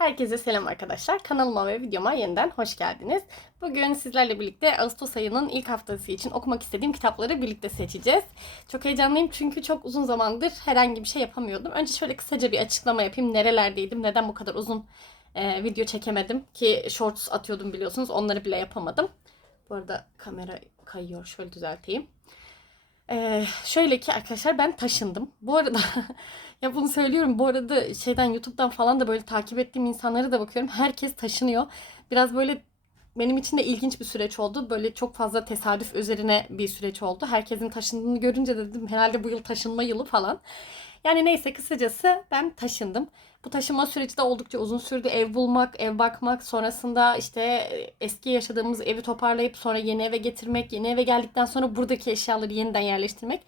Herkese selam arkadaşlar. Kanalıma ve videoma yeniden hoş geldiniz. Bugün sizlerle birlikte Ağustos ayının ilk haftası için okumak istediğim kitapları birlikte seçeceğiz. Çok heyecanlıyım çünkü çok uzun zamandır herhangi bir şey yapamıyordum. Önce şöyle kısaca bir açıklama yapayım. Nerelerdeydim, neden bu kadar uzun e, video çekemedim ki shorts atıyordum biliyorsunuz. Onları bile yapamadım. Bu arada kamera kayıyor. Şöyle düzelteyim. Ee, şöyle ki arkadaşlar ben taşındım. Bu arada ya bunu söylüyorum. Bu arada şeyden YouTube'dan falan da böyle takip ettiğim insanlara da bakıyorum. Herkes taşınıyor. Biraz böyle benim için de ilginç bir süreç oldu. Böyle çok fazla tesadüf üzerine bir süreç oldu. Herkesin taşındığını görünce de dedim herhalde bu yıl taşınma yılı falan. Yani neyse kısacası ben taşındım. Bu taşınma süreci de oldukça uzun sürdü. Ev bulmak, ev bakmak, sonrasında işte eski yaşadığımız evi toparlayıp sonra yeni eve getirmek, yeni eve geldikten sonra buradaki eşyaları yeniden yerleştirmek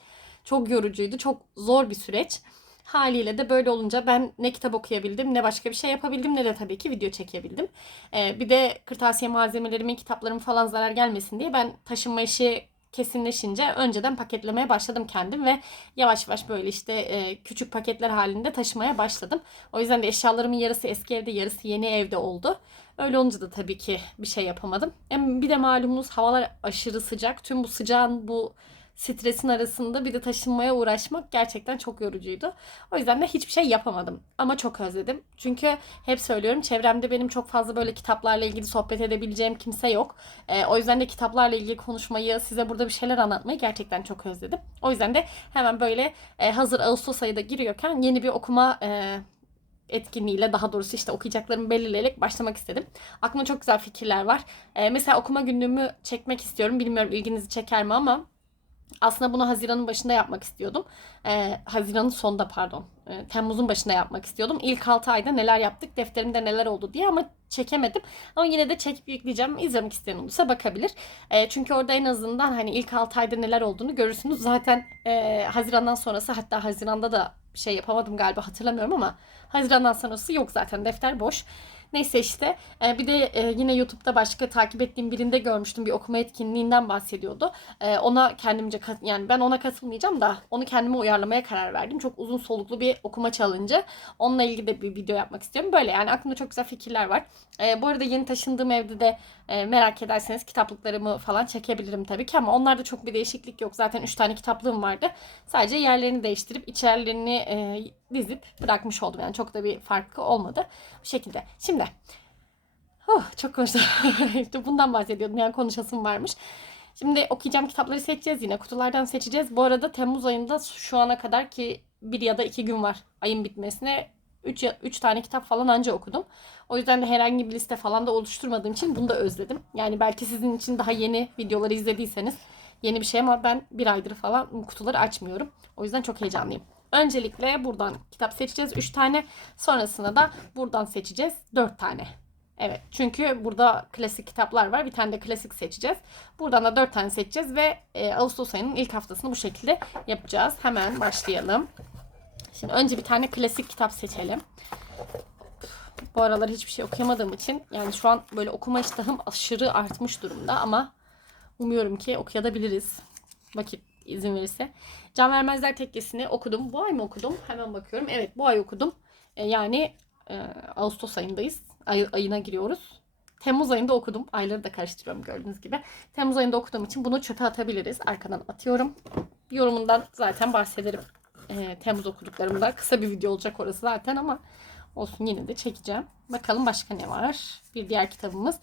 çok yorucuydu. Çok zor bir süreç. Haliyle de böyle olunca ben ne kitap okuyabildim ne başka bir şey yapabildim ne de tabii ki video çekebildim. Ee, bir de kırtasiye malzemelerimin, kitaplarım falan zarar gelmesin diye ben taşınma işi kesinleşince önceden paketlemeye başladım kendim ve yavaş yavaş böyle işte e, küçük paketler halinde taşımaya başladım. O yüzden de eşyalarımın yarısı eski evde yarısı yeni evde oldu. Öyle olunca da tabii ki bir şey yapamadım. Hem bir de malumunuz havalar aşırı sıcak. Tüm bu sıcağın bu stresin arasında bir de taşınmaya uğraşmak gerçekten çok yorucuydu. O yüzden de hiçbir şey yapamadım. Ama çok özledim. Çünkü hep söylüyorum çevremde benim çok fazla böyle kitaplarla ilgili sohbet edebileceğim kimse yok. Ee, o yüzden de kitaplarla ilgili konuşmayı, size burada bir şeyler anlatmayı gerçekten çok özledim. O yüzden de hemen böyle e, hazır Ağustos ayı da giriyorken yeni bir okuma e, etkinliğiyle daha doğrusu işte okuyacaklarımı belirleyerek başlamak istedim. Aklımda çok güzel fikirler var. Ee, mesela okuma günlüğümü çekmek istiyorum. Bilmiyorum ilginizi çeker mi ama aslında bunu Haziran'ın başında yapmak istiyordum. Ee, Haziran'ın sonunda pardon. Ee, Temmuz'un başında yapmak istiyordum. İlk 6 ayda neler yaptık, defterimde neler oldu diye ama çekemedim. Ama yine de çekip yükleyeceğim. İzlemek isteyen olursa bakabilir. Ee, çünkü orada en azından hani ilk 6 ayda neler olduğunu görürsünüz. Zaten e, Haziran'dan sonrası hatta Haziran'da da şey yapamadım galiba hatırlamıyorum ama Haziran'dan sonrası yok zaten defter boş. Neyse işte e, bir de e, yine YouTube'da başka takip ettiğim birinde görmüştüm bir okuma etkinliğinden bahsediyordu. E, ona kendimce yani ben ona katılmayacağım da onu kendime uyarlamaya karar verdim. Çok uzun soluklu bir okuma challenge. Onunla ilgili de bir video yapmak istiyorum. Böyle yani aklımda çok güzel fikirler var. Bu arada yeni taşındığım evde de merak ederseniz kitaplıklarımı falan çekebilirim tabii ki ama onlarda çok bir değişiklik yok. Zaten 3 tane kitaplığım vardı. Sadece yerlerini değiştirip içerilerini dizip bırakmış oldum. Yani çok da bir farkı olmadı. Bu şekilde. Şimdi huh, çok konuştum. bundan bahsediyordum. Yani konuşasım varmış. Şimdi okuyacağım kitapları seçeceğiz yine. Kutulardan seçeceğiz. Bu arada Temmuz ayında şu ana kadar ki bir ya da iki gün var ayın bitmesine. 3 3 tane kitap falan anca okudum. O yüzden de herhangi bir liste falan da oluşturmadığım için bunu da özledim. Yani belki sizin için daha yeni videoları izlediyseniz yeni bir şey ama ben bir aydır falan kutuları açmıyorum. O yüzden çok heyecanlıyım. Öncelikle buradan kitap seçeceğiz 3 tane. Sonrasında da buradan seçeceğiz 4 tane. Evet çünkü burada klasik kitaplar var. Bir tane de klasik seçeceğiz. Buradan da 4 tane seçeceğiz ve e, Ağustos ayının ilk haftasını bu şekilde yapacağız. Hemen başlayalım. Şimdi önce bir tane klasik kitap seçelim. Bu aralar hiçbir şey okuyamadığım için yani şu an böyle okuma iştahım aşırı artmış durumda ama umuyorum ki okuyabiliriz. Vakit izin verirse. Can Vermezler Tekkesi'ni okudum. Bu ay mı okudum? Hemen bakıyorum. Evet bu ay okudum. E, yani e, Ağustos ayındayız. Ay, ayına giriyoruz. Temmuz ayında okudum. Ayları da karıştırıyorum gördüğünüz gibi. Temmuz ayında okuduğum için bunu çöpe atabiliriz. Arkadan atıyorum. Yorumundan zaten bahsederim. E, Temmuz okuduklarımda. Kısa bir video olacak orası zaten ama olsun yine de çekeceğim. Bakalım başka ne var? Bir diğer kitabımız.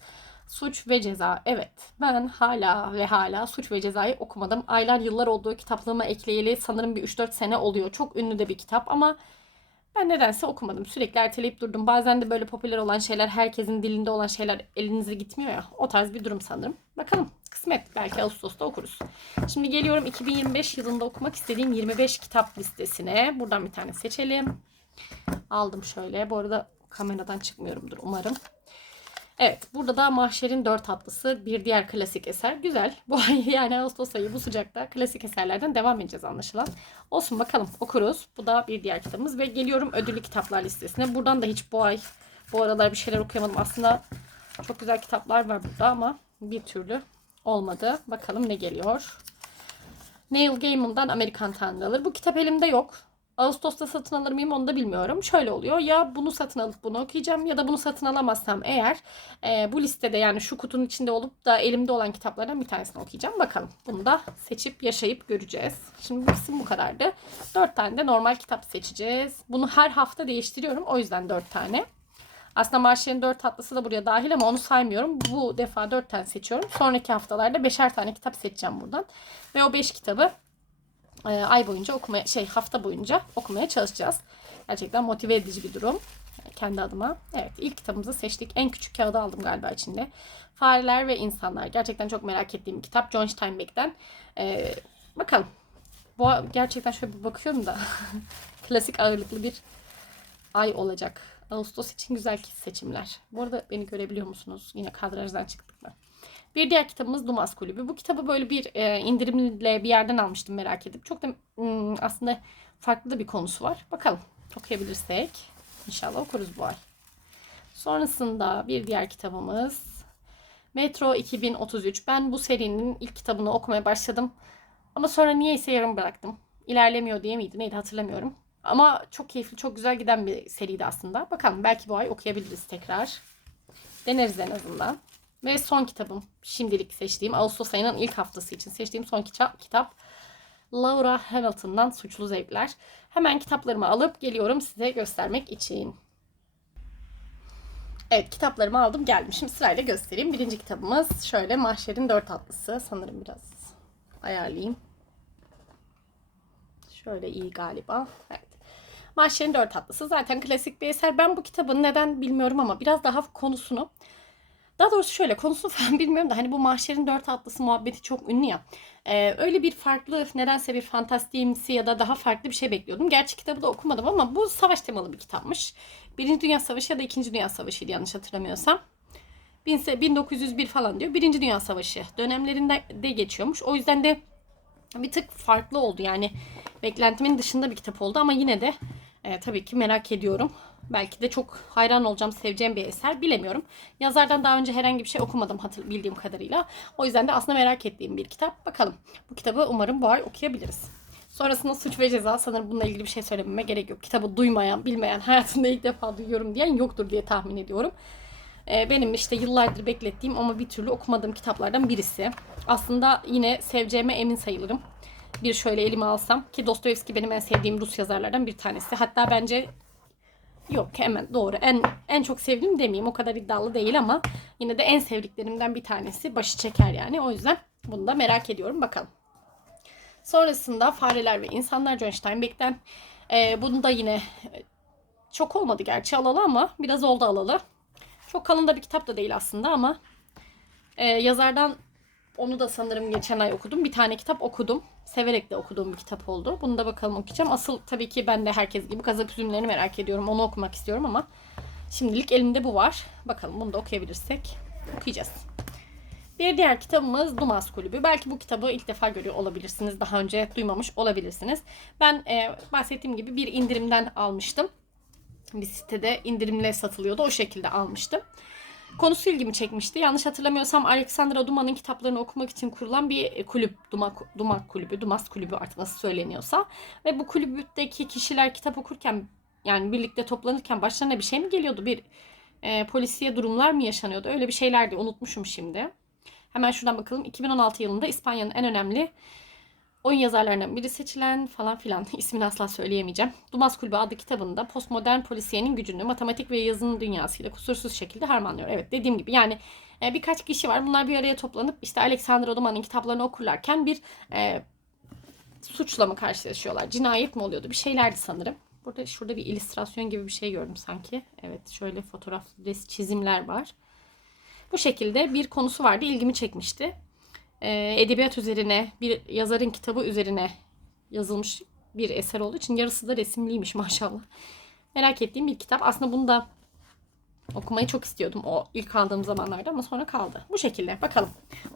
Suç ve Ceza. Evet ben hala ve hala Suç ve Ceza'yı okumadım. Aylar yıllar olduğu kitaplığıma ekleyeli sanırım bir 3-4 sene oluyor. Çok ünlü de bir kitap ama ben nedense okumadım. Sürekli erteleyip durdum. Bazen de böyle popüler olan şeyler, herkesin dilinde olan şeyler elinize gitmiyor ya. O tarz bir durum sanırım. Bakalım kısmet. Belki Ağustos'ta okuruz. Şimdi geliyorum 2025 yılında okumak istediğim 25 kitap listesine. Buradan bir tane seçelim. Aldım şöyle. Bu arada kameradan çıkmıyorumdur umarım. Evet burada da Mahşer'in dört atlısı bir diğer klasik eser. Güzel. Bu ay yani Ağustos ayı bu sıcakta klasik eserlerden devam edeceğiz anlaşılan. Olsun bakalım okuruz. Bu da bir diğer kitabımız ve geliyorum ödüllü kitaplar listesine. Buradan da hiç bu ay bu aralar bir şeyler okuyamadım. Aslında çok güzel kitaplar var burada ama bir türlü olmadı. Bakalım ne geliyor. Neil Gaiman'dan Amerikan Tanrıları. Bu kitap elimde yok. Ağustos'ta satın alır mıyım onu da bilmiyorum. Şöyle oluyor. Ya bunu satın alıp bunu okuyacağım ya da bunu satın alamazsam eğer e, bu listede yani şu kutunun içinde olup da elimde olan kitaplardan bir tanesini okuyacağım. Bakalım. Bunu da seçip yaşayıp göreceğiz. Şimdi bu kısım bu kadardı. 4 tane de normal kitap seçeceğiz. Bunu her hafta değiştiriyorum. O yüzden 4 tane. Aslında Marşer'in 4 tatlısı da buraya dahil ama onu saymıyorum. Bu defa 4 tane seçiyorum. Sonraki haftalarda 5'er tane kitap seçeceğim buradan. Ve o 5 kitabı e, ay boyunca okumaya şey hafta boyunca okumaya çalışacağız. Gerçekten motive edici bir durum. Kendi adıma. Evet ilk kitabımızı seçtik. En küçük kağıdı aldım galiba içinde. Fareler ve İnsanlar. Gerçekten çok merak ettiğim bir kitap. John Steinbeck'ten. E, bakalım. Bu gerçekten şöyle bir bakıyorum da klasik ağırlıklı bir ay olacak. Ağustos için güzel seçimler. Bu arada beni görebiliyor musunuz? Yine kadrajdan çıktık mı? Bir diğer kitabımız Dumas Kulübü. Bu kitabı böyle bir e, indirimle bir yerden almıştım merak edip. Çok da hmm, aslında farklı da bir konusu var. Bakalım okuyabilirsek. İnşallah okuruz bu ay. Sonrasında bir diğer kitabımız Metro 2033. Ben bu serinin ilk kitabını okumaya başladım. Ama sonra niyeyse yarım bıraktım. İlerlemiyor diye miydi neydi hatırlamıyorum. Ama çok keyifli, çok güzel giden bir seriydi aslında. Bakalım belki bu ay okuyabiliriz tekrar. Deneriz en azından. Ve son kitabım. Şimdilik seçtiğim Ağustos ayının ilk haftası için seçtiğim son kitap. Laura Hamilton'dan Suçlu Zevkler. Hemen kitaplarımı alıp geliyorum size göstermek için. Evet kitaplarımı aldım geldim. Şimdi sırayla göstereyim. Birinci kitabımız şöyle Mahşer'in Dört Atlısı. Sanırım biraz ayarlayayım. Şöyle iyi galiba. Evet. Mahşer'in Dört Atlısı zaten klasik bir eser. Ben bu kitabın neden bilmiyorum ama biraz daha konusunu daha doğrusu şöyle konusunu falan bilmiyorum da hani bu Mahşer'in Dört Atlısı muhabbeti çok ünlü ya. Ee, öyle bir farklı nedense bir fantastiğimsi ya da daha farklı bir şey bekliyordum. Gerçi kitabı da okumadım ama bu savaş temalı bir kitapmış. Birinci Dünya Savaşı ya da İkinci Dünya Savaşı'ydı yanlış hatırlamıyorsam. 1901 falan diyor. Birinci Dünya Savaşı dönemlerinde de geçiyormuş. O yüzden de bir tık farklı oldu. Yani beklentimin dışında bir kitap oldu ama yine de e, tabii ki merak ediyorum. Belki de çok hayran olacağım, seveceğim bir eser. Bilemiyorum. Yazardan daha önce herhangi bir şey okumadım hatır, bildiğim kadarıyla. O yüzden de aslında merak ettiğim bir kitap. Bakalım. Bu kitabı umarım bu ay okuyabiliriz. Sonrasında Suç ve Ceza. Sanırım bununla ilgili bir şey söylememe gerek yok. Kitabı duymayan, bilmeyen, hayatında ilk defa duyuyorum diyen yoktur diye tahmin ediyorum. Ee, benim işte yıllardır beklettiğim ama bir türlü okumadığım kitaplardan birisi. Aslında yine seveceğime emin sayılırım. Bir şöyle elime alsam ki Dostoyevski benim en sevdiğim Rus yazarlardan bir tanesi. Hatta bence yok hemen doğru. En en çok sevdiğim demeyeyim. O kadar iddialı değil ama yine de en sevdiklerimden bir tanesi. Başı çeker yani. O yüzden bunu da merak ediyorum. Bakalım. Sonrasında Fareler ve İnsanlar John Steinbeck'ten. Ee, bunu da yine çok olmadı gerçi alalı ama biraz oldu alalı. Çok kalın da bir kitap da değil aslında ama e, yazardan onu da sanırım geçen ay okudum. Bir tane kitap okudum. Severek de okuduğum bir kitap oldu. Bunu da bakalım okuyacağım. Asıl tabii ki ben de herkes gibi gazap üzümlerini merak ediyorum. Onu okumak istiyorum ama şimdilik elimde bu var. Bakalım bunu da okuyabilirsek okuyacağız. Bir diğer kitabımız Dumas Kulübü. Belki bu kitabı ilk defa görüyor olabilirsiniz. Daha önce duymamış olabilirsiniz. Ben e, bahsettiğim gibi bir indirimden almıştım. Bir sitede indirimle satılıyordu. O şekilde almıştım. Konusu ilgimi çekmişti. Yanlış hatırlamıyorsam Alexandra Dumas'ın kitaplarını okumak için kurulan bir kulüp. Dumak, Dumak Kulübü, Dumas Kulübü artık nasıl söyleniyorsa. Ve bu kulüpteki kişiler kitap okurken yani birlikte toplanırken başlarına bir şey mi geliyordu? Bir e, polisiye durumlar mı yaşanıyordu? Öyle bir şeylerdi. Unutmuşum şimdi. Hemen şuradan bakalım. 2016 yılında İspanya'nın en önemli oyun yazarlarından biri seçilen falan filan ismini asla söyleyemeyeceğim. Dumas Kulübü adlı kitabında postmodern polisiyenin gücünü matematik ve yazının dünyasıyla kusursuz şekilde harmanlıyor. Evet dediğim gibi yani e, birkaç kişi var. Bunlar bir araya toplanıp işte Alexander Dumas'ın kitaplarını okurlarken bir e, suçla mı karşılaşıyorlar? Cinayet mi oluyordu? Bir şeylerdi sanırım. Burada şurada bir illüstrasyon gibi bir şey gördüm sanki. Evet şöyle fotoğraf, çizimler var. Bu şekilde bir konusu vardı. ilgimi çekmişti e, edebiyat üzerine bir yazarın kitabı üzerine yazılmış bir eser olduğu için yarısı da resimliymiş maşallah. Merak ettiğim bir kitap. Aslında bunu da okumayı çok istiyordum o ilk aldığım zamanlarda ama sonra kaldı. Bu şekilde bakalım.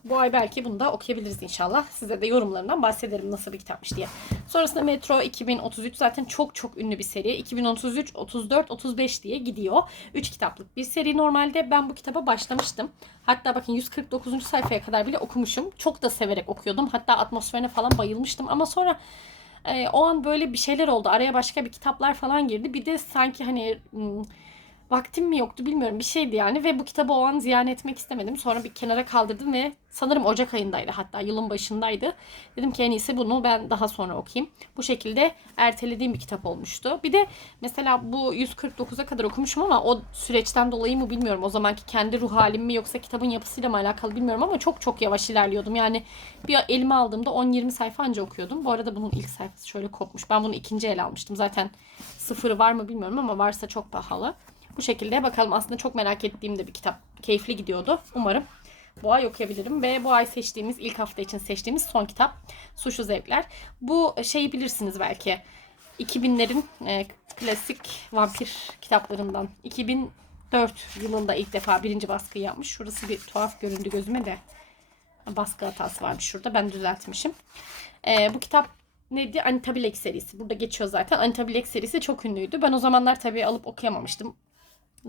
Bu ay belki bunu da okuyabiliriz inşallah. Size de yorumlarından bahsederim nasıl bir kitapmış diye. Sonrasında Metro 2033 zaten çok çok ünlü bir seri. 2033, 34, 35 diye gidiyor. 3 kitaplık bir seri normalde. Ben bu kitaba başlamıştım. Hatta bakın 149. sayfaya kadar bile okumuşum. Çok da severek okuyordum. Hatta atmosferine falan bayılmıştım ama sonra e, o an böyle bir şeyler oldu. Araya başka bir kitaplar falan girdi. Bir de sanki hani hmm, vaktim mi yoktu bilmiyorum bir şeydi yani ve bu kitabı o an ziyan etmek istemedim. Sonra bir kenara kaldırdım ve sanırım Ocak ayındaydı hatta yılın başındaydı. Dedim ki en iyisi bunu ben daha sonra okuyayım. Bu şekilde ertelediğim bir kitap olmuştu. Bir de mesela bu 149'a kadar okumuşum ama o süreçten dolayı mı bilmiyorum. O zamanki kendi ruh halim mi yoksa kitabın yapısıyla mı alakalı bilmiyorum ama çok çok yavaş ilerliyordum. Yani bir elime aldığımda 10-20 sayfa anca okuyordum. Bu arada bunun ilk sayfası şöyle kopmuş. Ben bunu ikinci el almıştım. Zaten sıfırı var mı bilmiyorum ama varsa çok pahalı. Bu şekilde bakalım aslında çok merak ettiğim de bir kitap. Keyifli gidiyordu. Umarım bu ay okuyabilirim ve bu ay seçtiğimiz ilk hafta için seçtiğimiz son kitap Suçlu Zevkler. Bu şeyi bilirsiniz belki. 2000'lerin e, klasik vampir kitaplarından. 2004 yılında ilk defa birinci baskı yapmış. Şurası bir tuhaf göründü gözüme de. Baskı hatası varmış şurada. Ben düzeltmişim. E, bu kitap neydi? Anita Black serisi. Burada geçiyor zaten. Anita Black serisi çok ünlüydü. Ben o zamanlar tabii alıp okuyamamıştım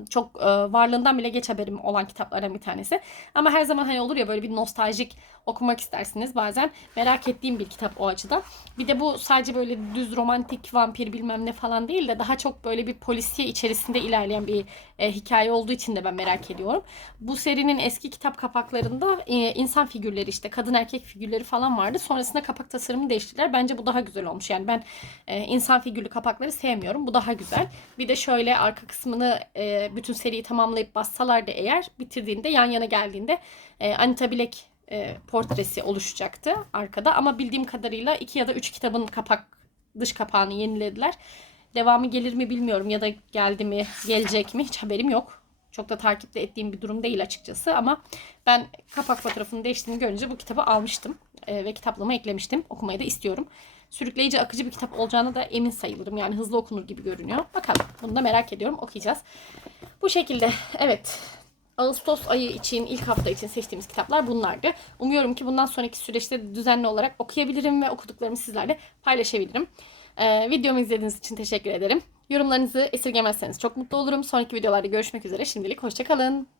çok e, varlığından bile geç haberim olan kitaplardan bir tanesi. Ama her zaman hani olur ya böyle bir nostaljik okumak istersiniz bazen. Merak ettiğim bir kitap o açıdan. Bir de bu sadece böyle düz romantik vampir bilmem ne falan değil de daha çok böyle bir polisiye içerisinde ilerleyen bir e, hikaye olduğu için de ben merak ediyorum. Bu serinin eski kitap kapaklarında e, insan figürleri işte kadın erkek figürleri falan vardı. Sonrasında kapak tasarımını değiştirdiler. Bence bu daha güzel olmuş. Yani ben e, insan figürlü kapakları sevmiyorum. Bu daha güzel. Bir de şöyle arka kısmını e, bütün seriyi tamamlayıp bassalardı eğer bitirdiğinde yan yana geldiğinde e, Anita Black e, portresi oluşacaktı arkada. Ama bildiğim kadarıyla iki ya da üç kitabın kapak dış kapağını yenilediler. Devamı gelir mi bilmiyorum ya da geldi mi gelecek mi hiç haberim yok. Çok da takipte ettiğim bir durum değil açıkçası ama ben kapak fotoğrafını değiştiğini görünce bu kitabı almıştım e, ve kitaplığıma eklemiştim. Okumayı da istiyorum. Sürükleyici akıcı bir kitap olacağına da emin sayılırım. Yani hızlı okunur gibi görünüyor. Bakalım bunu da merak ediyorum okuyacağız. Bu şekilde evet Ağustos ayı için, ilk hafta için seçtiğimiz kitaplar bunlardı. Umuyorum ki bundan sonraki süreçte düzenli olarak okuyabilirim ve okuduklarımı sizlerle paylaşabilirim. Ee, videomu izlediğiniz için teşekkür ederim. Yorumlarınızı esirgemezseniz çok mutlu olurum. Sonraki videolarda görüşmek üzere. Şimdilik hoşçakalın.